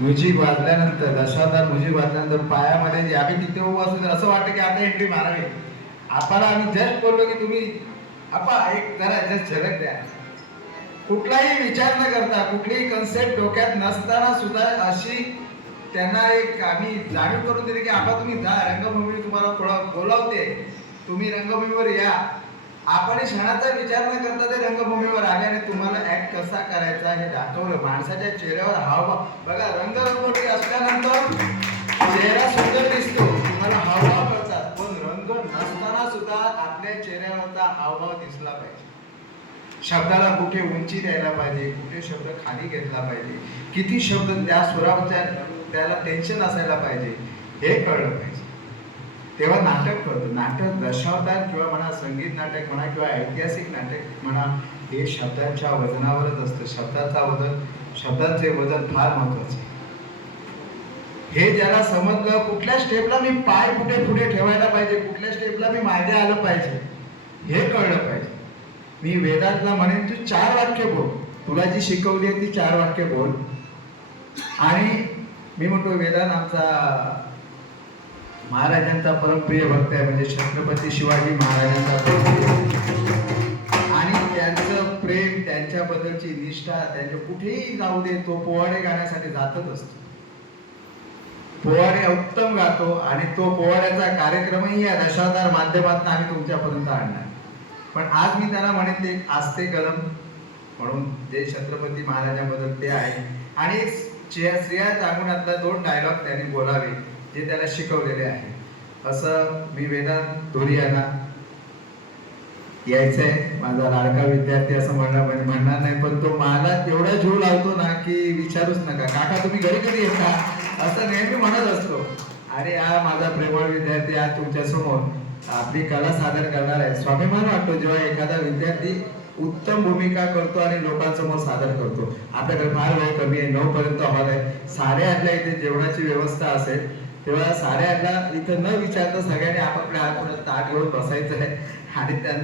मुजी वाजल्यानंतर दशावतार मुजी वाजल्यानंतर पायामध्ये जे आम्ही तिथे उभं असतो तर असं वाटतं की आता एंट्री मारावी. आपल्याला आम्ही जस्ट बोललो की तुम्ही आपा एक जरा जस्ट झलक द्या. कुठलाही विचार न करता कुठलीही कन्सेप्ट डोक्यात नसताना सुद्धा अशी त्यांना एक आम्ही जाणीव करून दिली की आपा तुम्ही जा रंगभूमी तुम्हाला बोलावते. तुम्ही रंगभूमीवर या. आपण क्षणाचा विचार न करता ते रंगभूमीवर आले आणि तुम्हाला ऍक्ट कसा करायचा हे दाखवलं. माणसाच्या चेहऱ्यावर हावभाव बघा रंगरंगोटी असल्यानंतर चेहरा सुंदर दिसतो. तुम्हाला हावभाव करतात पण रंग नसताना सुद्धा आपल्या चेहऱ्यावरचा हावभाव दिसला पाहिजे. शब्दाला कुठे उंची द्यायला पाहिजे कुठे शब्द खाली घेतला पाहिजे किती शब्द त्या सुरावरच्या त्याला टेन्शन असायला पाहिजे हे कळलं पाहिजे. तेव्हा नाटक करतो. नाटक दशावतार किंवा म्हणा संगीत नाटक म्हणा किंवा ऐतिहासिक नाटक म्हणा हे शब्दांच्या वजनावरच असतं. शब्दाचा वजन शब्दांचे वजन फार महत्त्वाचे हे ज्याला समजलं कुठल्या स्टेपला मी पाय कुठे पुढे ठेवायला पाहिजे कुठल्या स्टेपला मी मागे आलं पाहिजे हे कळलं पाहिजे. मी वेदांतला म्हणेन तू चार वाक्य बोल. तुला जी शिकवली आहे ती चार वाक्य बोल. आणि मी म्हणतो वेदांत आमचा महाराजांचा परमप्रिय भक्त आहे म्हणजे छत्रपती शिवाजी महाराजांचा आणि त्यांचं प्रेम त्यांच्याबद्दलची निष्ठा त्यांच्या कुठेही जाऊ दे तो पोवाडे गाण्यासाठी जातच असतो. पोवाडे उत्तम गातो आणि तो पोवाड्याचा कार्यक्रमही या दशावतार माध्यमातून आम्ही तुमच्यापर्यंत आणणार. पण आज मी त्यांना म्हणेन ते आस्ते कलम. म्हणून जे छत्रपती महाराजांबद्दल ते आहे. आणि श्रेया श्रेया जागुणातला दोन डायलॉग त्यांनी बोलावे. जे त्याला शिकवलेले आहे. असं मी वेदांत धुरी यांना यायचंय. माझा लाडका विद्यार्थी असं म्हणणार म्हणजे म्हणणार नाही पण तो मला एवढा जीव लावतो ना की विचारूच नका. काका तुम्ही घरी कधी येता? असं नेहमी म्हणत असतो. अरे हा माझा प्रेमळ विद्यार्थी आज तुमच्यासमोर. आपली कला सादर करणार आहे. स्वाभिमान वाटतो जेव्हा एखादा विद्यार्थी उत्तम भूमिका करतो आणि लोकांसमोर सादर करतो. आपल्याकडे फार वेळ कमी आहे. नऊ पर्यंत हॉल आहे. साडेआठला इथे जेवणाची व्यवस्था असेल. तेव्हा साऱ्यांना इथं न विचारता सगळ्यांनी आपापल्या हात ताट घेऊन बसायचं आहे. आणि त्यांना